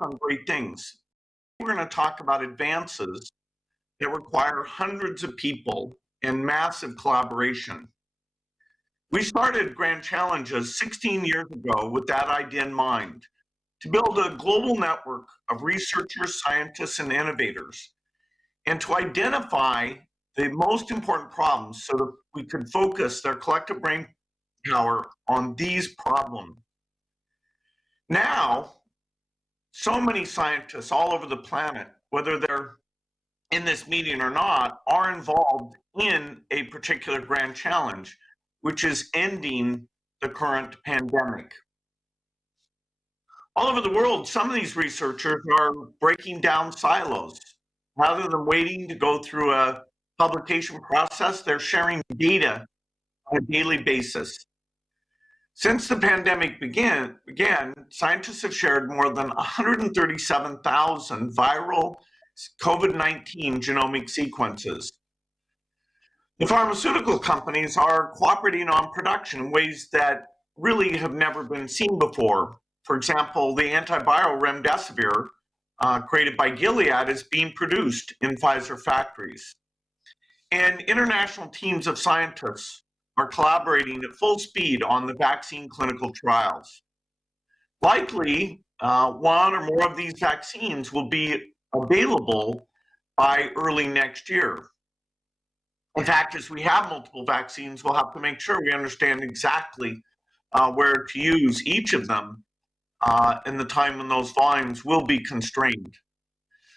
on great things. We're going to talk about advances that require hundreds of people and massive collaboration. We started Grand Challenges 16 years ago with that idea in mind, to build a global network of researchers, scientists, and innovators, and to identify the most important problems so that we could focus their collective brain power on these problems. Now, so many scientists all over the planet, whether they're in this meeting or not, are involved in a particular grand challenge, which is ending the current pandemic. All over the world, some of these researchers are breaking down silos. Rather than waiting to go through a publication process, they're sharing data on a daily basis. Since the pandemic began, scientists have shared more than 137,000 viral COVID-19 genomic sequences. The pharmaceutical companies are cooperating on production in ways that really have never been seen before. For example, the antiviral remdesivir created by Gilead is being produced in Pfizer factories. And international teams of scientists are collaborating at full speed on the vaccine clinical trials. Likely, one or more of these vaccines will be available by early next year. In fact, as we have multiple vaccines, we'll have to make sure we understand exactly where to use each of them in the time when those volumes will be constrained.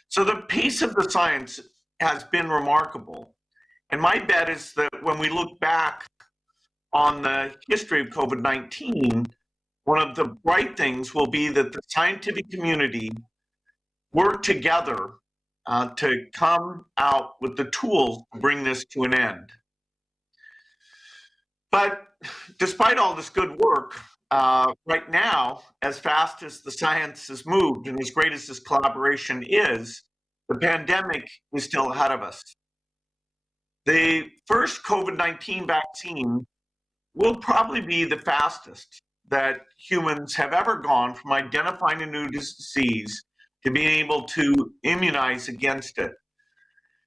So the pace of the science has been remarkable. And my bet is that when we look back on the history of COVID-19, one of the bright things will be that the scientific community worked together to come out with the tools to bring this to an end. But despite all this good work, right now, as fast as the science has moved and as great as this collaboration is, the pandemic is still ahead of us. The first COVID-19 vaccine will probably be the fastest that humans have ever gone from identifying a new disease to being able to immunize against it.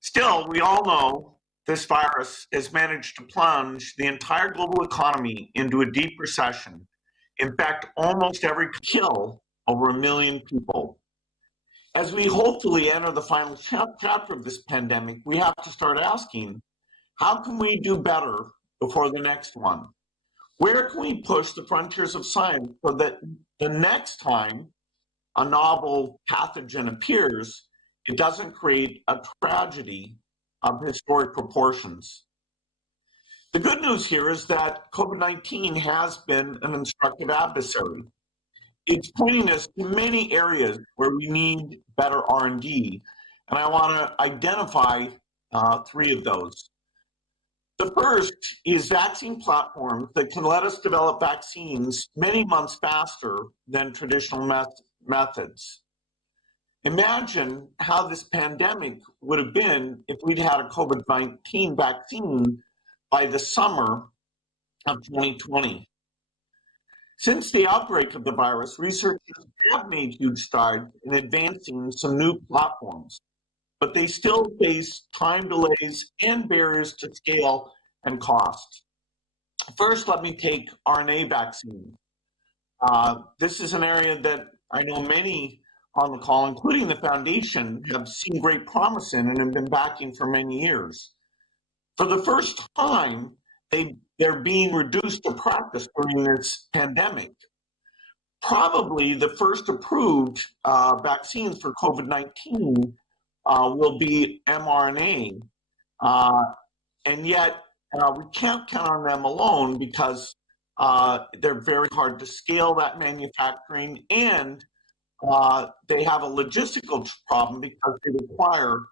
Still, we all know this virus has managed to plunge the entire global economy into a deep recession. In fact, almost every kill over 1 million people. As we hopefully enter the final chapter of this pandemic, we have to start asking, how can we do better before the next one? Where can we push the frontiers of science so that the next time a novel pathogen appears, it doesn't create a tragedy of historic proportions? The good news here is that COVID-19 has been an instructive adversary. It's pointing us to many areas where we need better R&D, and I want to identify 3 of those. The first is vaccine platforms that can let us develop vaccines many months faster than traditional methods. Imagine how this pandemic would have been if we'd had a COVID-19 vaccine by the summer of 2020. Since the outbreak of the virus, researchers have made huge strides in advancing some new platforms, but they still face time delays and barriers to scale and cost. First, let me take RNA vaccine. This is an area that I know many on the call, including the foundation, have seen great promise in and have been backing for many years. For the first time, they're being reduced to practice during this pandemic. Probably the first approved vaccines for COVID-19 will be mRNA, and yet we can't count on them alone because they're very hard to scale that manufacturing, and they have a logistical problem because they require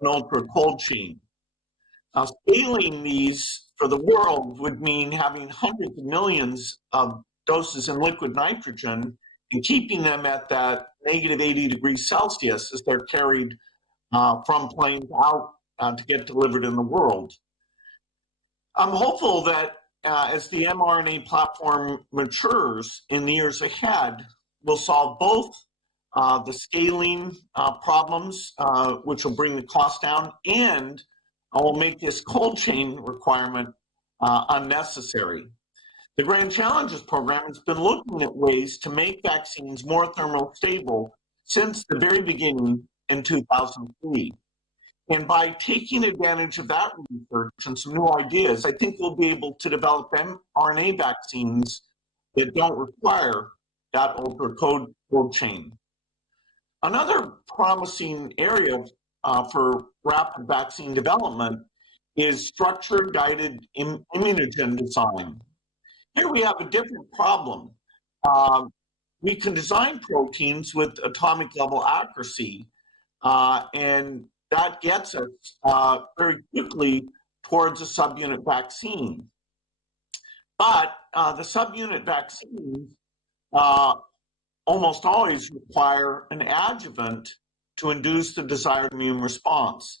an ultra cold chain. Now, scaling these for the world would mean having hundreds of millions of doses in liquid nitrogen and keeping them at that negative 80 degrees Celsius as they're carried from planes out to get delivered in the world. I'm hopeful that as the mRNA platform matures in the years ahead, we'll solve both the scaling problems, which will bring the cost down, and will make this cold chain requirement unnecessary. The Grand Challenges program has been looking at ways to make vaccines more thermostable since the very beginning in 2003. And by taking advantage of that research and some new ideas, I think we'll be able to develop mRNA vaccines that don't require that ultra cold chain. Another promising area for rapid vaccine development is structured guided immunogen design. Here we have a different problem. We can design proteins with atomic level accuracy, and that gets us very quickly towards a subunit vaccine. But the subunit vaccines almost always require an adjuvant to induce the desired immune response.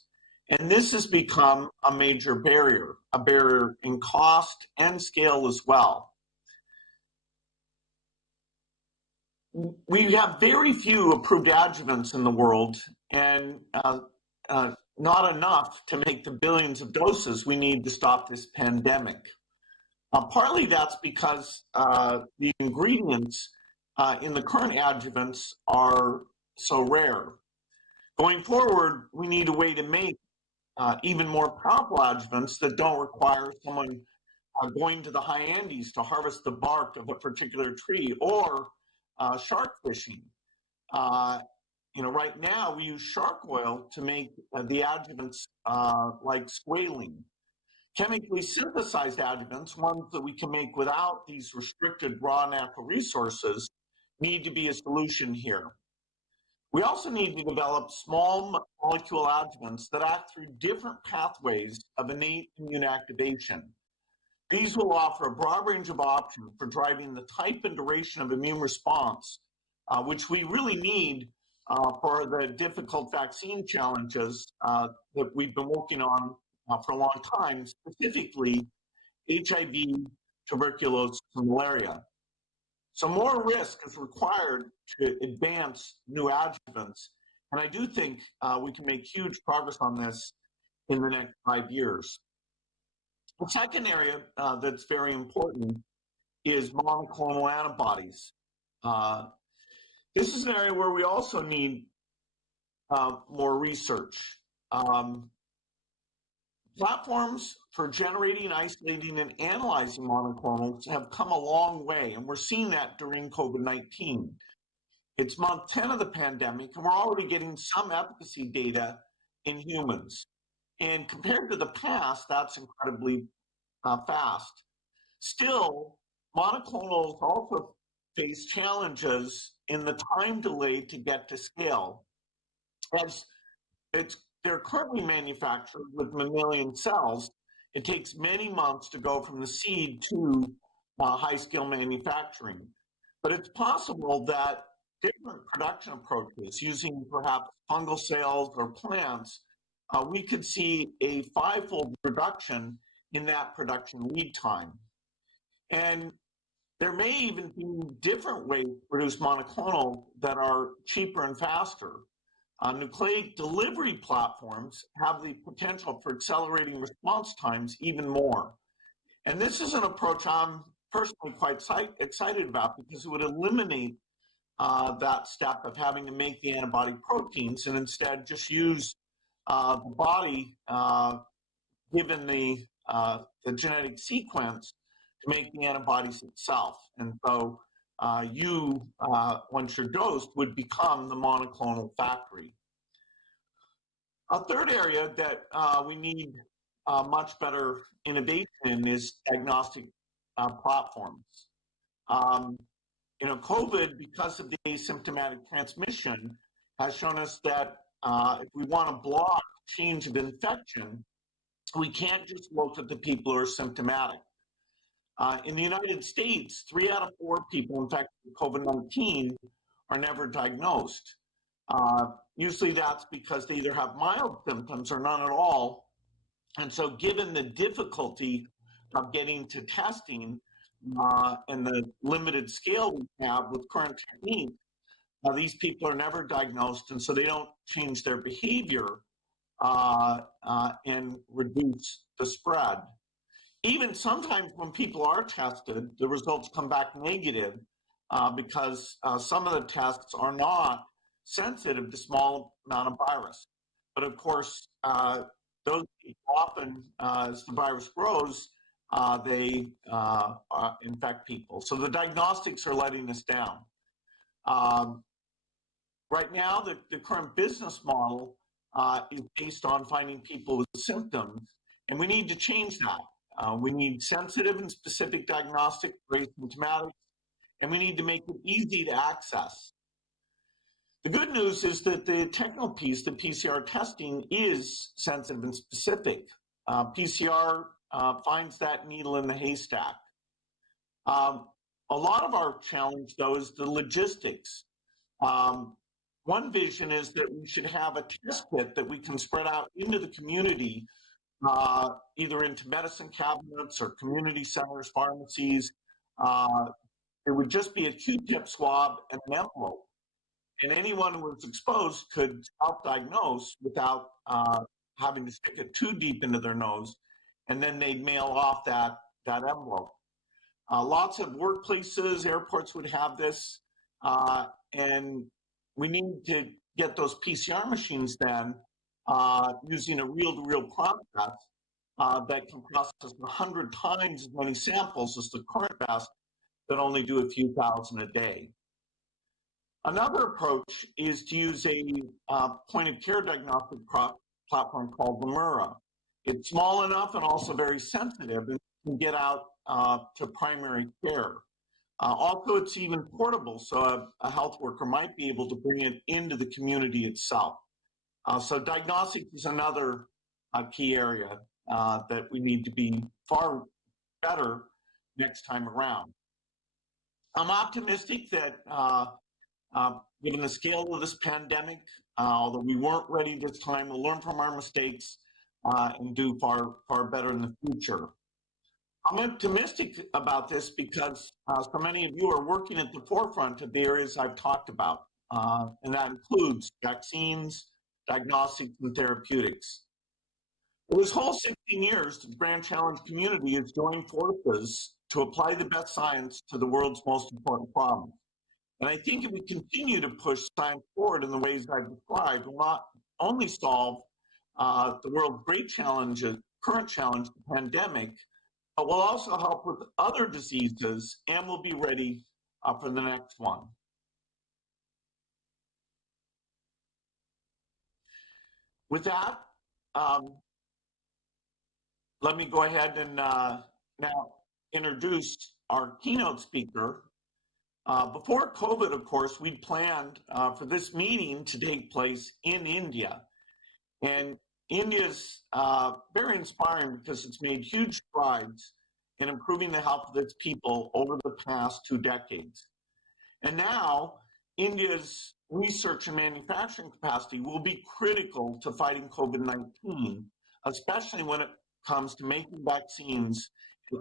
And this has become a major barrier, a barrier in cost and scale as well. We have very few approved adjuvants in the world, and not enough to make the billions of doses we need to stop this pandemic. Partly that's because the ingredients in the current adjuvants are so rare. Going forward, we need a way to make even more powerful adjuvants that don't require someone going to the high Andes to harvest the bark of a particular tree, or shark fishing. Right now we use shark oil to make the adjuvants like squalene. Chemically synthesized adjuvants, ones that we can make without these restricted raw natural resources, need to be a solution here. We also need to develop small molecule adjuvants that act through different pathways of innate immune activation. These will offer a broad range of options for driving the type and duration of immune response, which we really need for the difficult vaccine challenges that we've been working on for a long time, specifically HIV, tuberculosis, and malaria. So more risk is required to advance new adjuvants, and I do think we can make huge progress on this in the next 5 years. The second area that's very important is monoclonal antibodies. This is an area where we also need more research. Platforms for generating, isolating, and analyzing monoclonals have come a long way, and we're seeing that during COVID-19. It's month 10 of the pandemic, and we're already getting some efficacy data in humans. And compared to the past, that's incredibly fast. Still, monoclonals also face challenges in the time delay to get to scale. As they're currently manufactured with mammalian cells, it takes many months to go from the seed to high-scale manufacturing. But it's possible that different production approaches, using perhaps fungal cells or plants, we could see a 5-fold reduction in that production lead time. And there may even be different ways to produce monoclonal that are cheaper and faster. Nucleic delivery platforms have the potential for accelerating response times even more. And this is an approach I'm personally quite excited about, because it would eliminate that step of having to make the antibody proteins and instead just use the body, given the genetic sequence, to make the antibodies itself. And so you, once you're dosed, would become the monoclonal factory. A third area that we need much better innovation in is diagnostic platforms. COVID, because of the asymptomatic transmission, has shown us that if we want to block chains of infection, we can't just look at the people who are symptomatic. In the United States, 3 out of 4 people infected with COVID-19 are never diagnosed. Usually that's because they either have mild symptoms or none at all. And so given the difficulty of getting to testing and the limited scale we have with current techniques, these people are never diagnosed, and so they don't change their behavior and reduce the spread. Even sometimes when people are tested, the results come back negative because some of the tests are not sensitive to small amount of virus. But of course, those people often, as the virus grows, they infect people. So the diagnostics are letting us down. Right now, the current business model is based on finding people with symptoms, and we need to change that. We need sensitive and specific diagnostic for asymptomatics, and we need to make it easy to access. The good news is that the technical piece, the PCR testing, is sensitive and specific. PCR finds that needle in the haystack. A lot of our challenge, though, is the logistics. One vision is that we should have a test kit that we can spread out into the community, either into medicine cabinets or community centers, pharmacies. It would just be a Q-tip swab and an envelope. And anyone who was exposed could self-diagnose without having to stick it too deep into their nose, and then they'd mail off that envelope. Lots of workplaces, airports would have this, and we need to get those PCR machines then using a reel-to-reel process that can process 100 times as many samples as the current best that only do a few thousand a day. Another approach is to use a point-of-care diagnostic platform called Lemura. It's small enough and also very sensitive and can get out to primary care. Also, it's even portable, so a health worker might be able to bring it into the community itself. So diagnostics is another key area that we need to be far better next time around. I'm optimistic that given the scale of this pandemic, although we weren't ready this time, we'll learn from our mistakes and do far better in the future. I'm optimistic about this because so many of you are working at the forefront of the areas I've talked about, and that includes vaccines, diagnostics, and therapeutics. For this whole 16 years, the Grand Challenge community has joined forces to apply the best science to the world's most important problems. And I think if we continue to push science forward in the ways I've described, we'll not only solve the world's great challenges, current challenge, the pandemic, but we'll also help with other diseases, and we'll be ready for the next one. With that, let me go ahead and now introduce our keynote speaker. Before COVID, of course, we planned for this meeting to take place in India. And India's very inspiring because it's made huge strides in improving the health of its people over the past 2 decades. And now, India's research and manufacturing capacity will be critical to fighting COVID-19, especially when it comes to making vaccines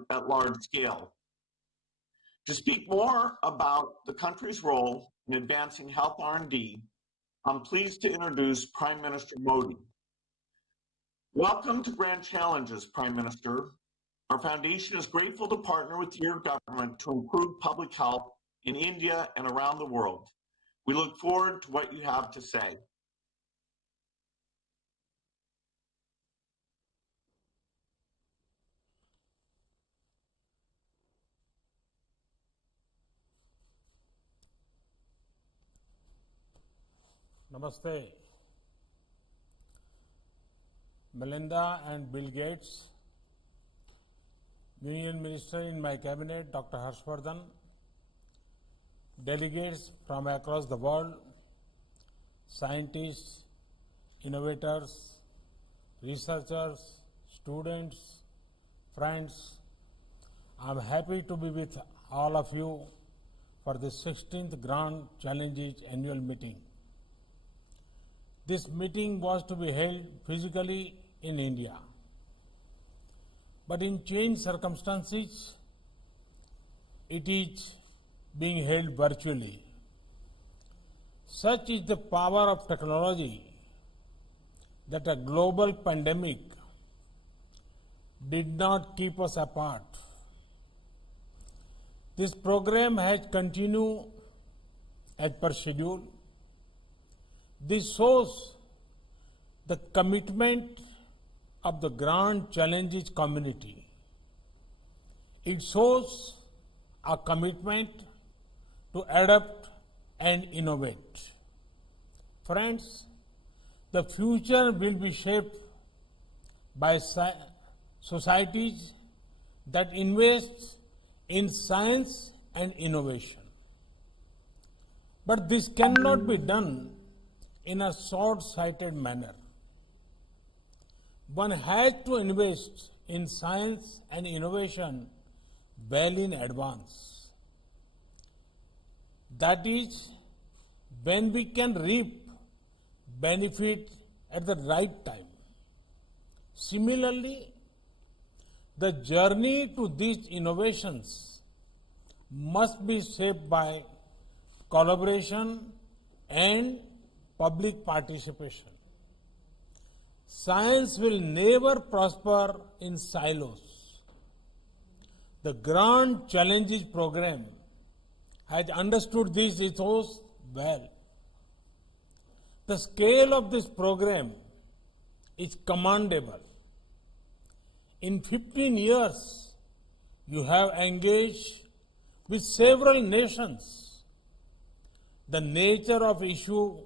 at large scale. To speak more about the country's role in advancing health R&D, I'm pleased to introduce Prime Minister Modi. Welcome to Grand Challenges, Prime Minister. Our foundation is grateful to partner with your government to improve public health in India and around the world. We look forward to what you have to say. Namaste. Melinda and Bill Gates, Union Minister in my cabinet, Dr. Harshvardhan, delegates from across the world, scientists, innovators, researchers, students, friends, I'm happy to be with all of you for the 16th Grand Challenges annual meeting. This meeting was to be held physically in India. But in changed circumstances, it is being held virtually. Such is the power of technology that a global pandemic did not keep us apart. This program has continued as per schedule. This shows the commitment of the grand challenges community. It shows a commitment to adapt and innovate. Friends, the future will be shaped by societies that invest in science and innovation. But this cannot be done in a short-sighted manner. One has to invest in science and innovation well in advance. That is, when we can reap benefit at the right time. Similarly, the journey to these innovations must be shaped by collaboration and public participation. Science will never prosper in silos. The Grand Challenges Program has understood this ethos well. The scale of this program is commendable. In 15 years, you have engaged with several nations. The nature of issue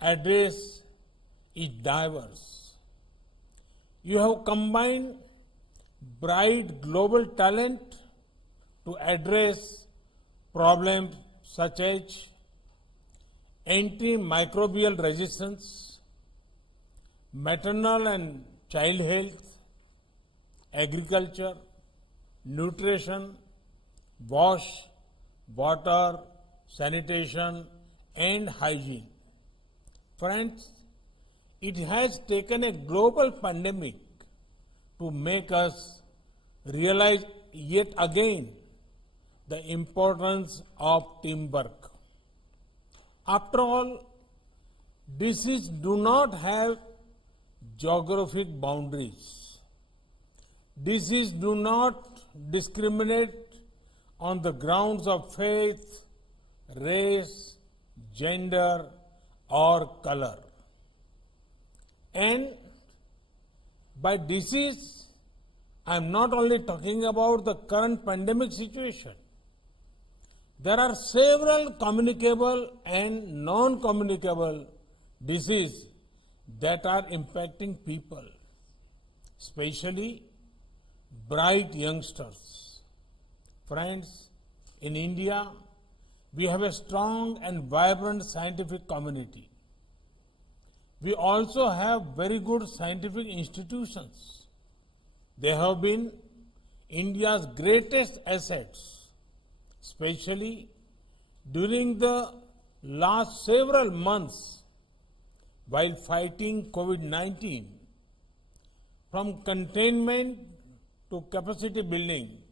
addressed is diverse. You have combined bright global talent to address problems such as antimicrobial resistance, maternal and child health, agriculture, nutrition, wash, water, sanitation, and hygiene. Friends, it has taken a global pandemic to make us realize yet again the importance of teamwork. After all, diseases do not have geographic boundaries. Diseases do not discriminate on the grounds of faith, race, gender, or color. And by disease, I am not only talking about the current pandemic situation. There are several communicable and non-communicable diseases that are impacting people, especially bright youngsters. Friends, in India, we have a strong and vibrant scientific community. We also have very good scientific institutions. They have been India's greatest assets, especially during the last several months while fighting COVID-19. From containment to capacity building,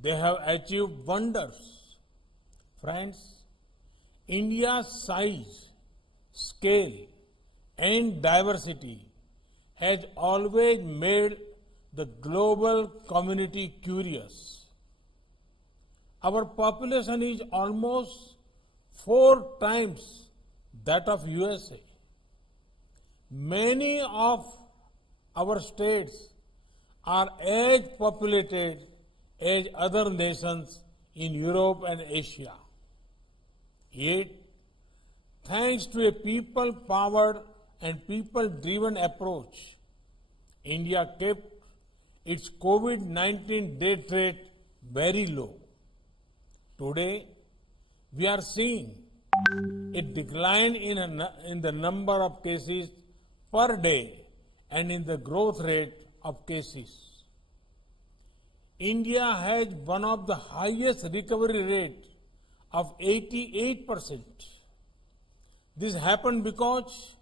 they have achieved wonders. Friends, India's size, scale, and diversity has always made the global community curious. Our population is almost 4 times that of USA. Many of our states are as populated as other nations in Europe and Asia. Yet, thanks to a people-powered and people-driven approach, India kept its COVID-19 death rate very low. Today, we are seeing a decline in the number of cases per day and in the growth rate of cases. India has one of the highest recovery rate of 88%. This happened because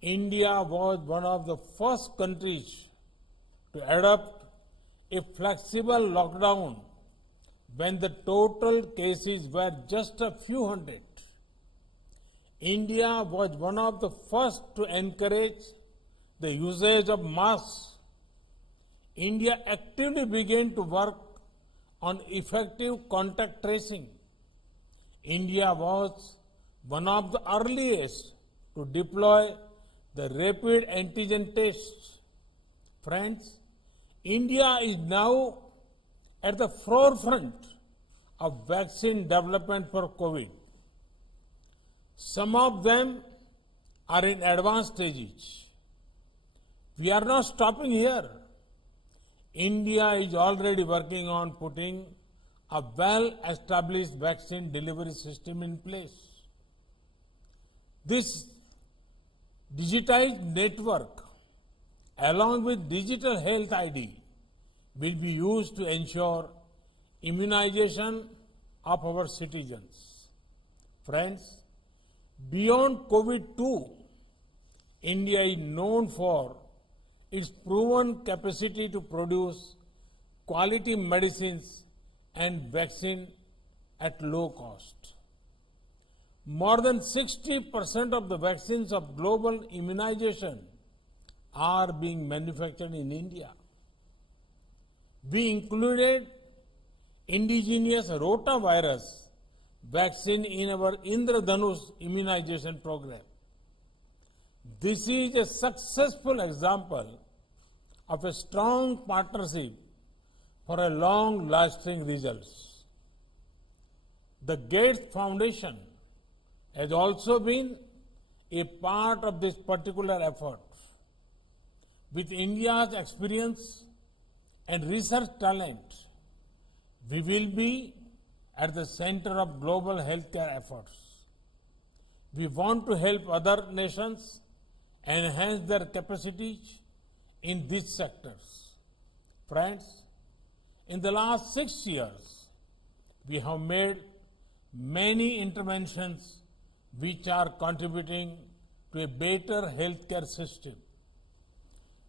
India was one of the first countries to adopt a flexible lockdown when the total cases were just a few hundred. India was one of the first to encourage the usage of masks. India actively began to work on effective contact tracing. India was one of the earliest to deploy the rapid antigen tests. Friends, India is now at the forefront of vaccine development for COVID. Some of them are in advanced stages. We are not stopping here. India is already working on putting a well-established vaccine delivery system in place. This digitized network, along with digital health ID, will be used to ensure immunization of our citizens. Friends, beyond COVID-2, India is known for its proven capacity to produce quality medicines and vaccine at low cost. More than 60% of the vaccines of global immunization are being manufactured in India. We included indigenous rotavirus vaccine in our Indradhanush immunization program. This is a successful example of a strong partnership for a long-lasting results. The Gates Foundation has also been a part of this particular effort. With India's experience and research talent, we will be at the center of global healthcare efforts. We want to help other nations enhance their capacities in these sectors. Friends, in the last 6 years, we have made many interventions which are contributing to a better healthcare system.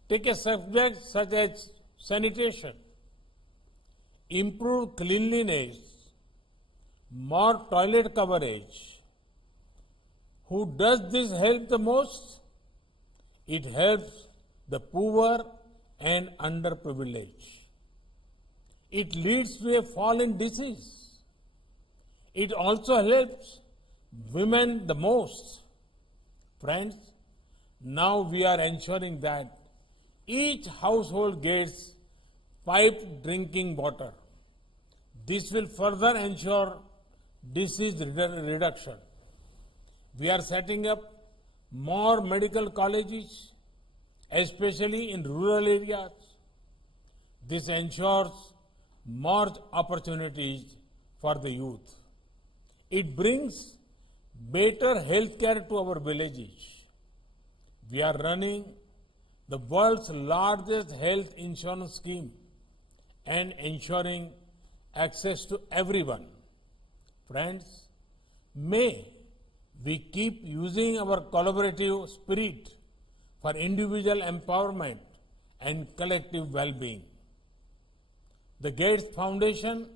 Take a subject such as sanitation, improved cleanliness, more toilet coverage. Who does this help the most? It helps the poor and underprivileged. It leads to a fall in disease. It also helps women the most. Friends, now we are ensuring that each household gets piped drinking water. This will further ensure disease reduction. We are setting up more medical colleges, especially in rural areas. This ensures more opportunities for the youth. It brings better healthcare to our villages. We are running the world's largest health insurance scheme and ensuring access to everyone. Friends, may we keep using our collaborative spirit for individual empowerment and collective well-being. The Gates Foundation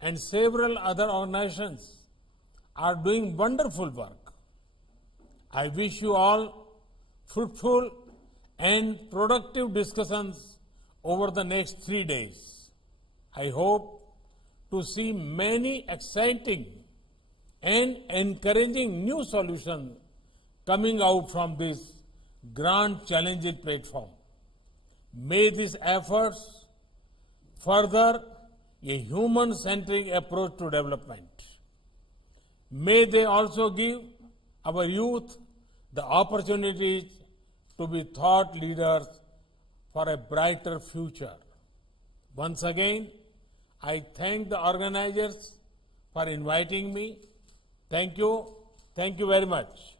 and several other organizations are doing wonderful work. I wish you all fruitful and productive discussions over the next 3 days. I hope to see many exciting and encouraging new solutions coming out from this grand challenging platform. May these efforts further a human-centric approach to development. May they also give our youth the opportunities to be thought leaders for a brighter future. Once again, I thank the organizers for inviting me. Thank you. Thank you very much.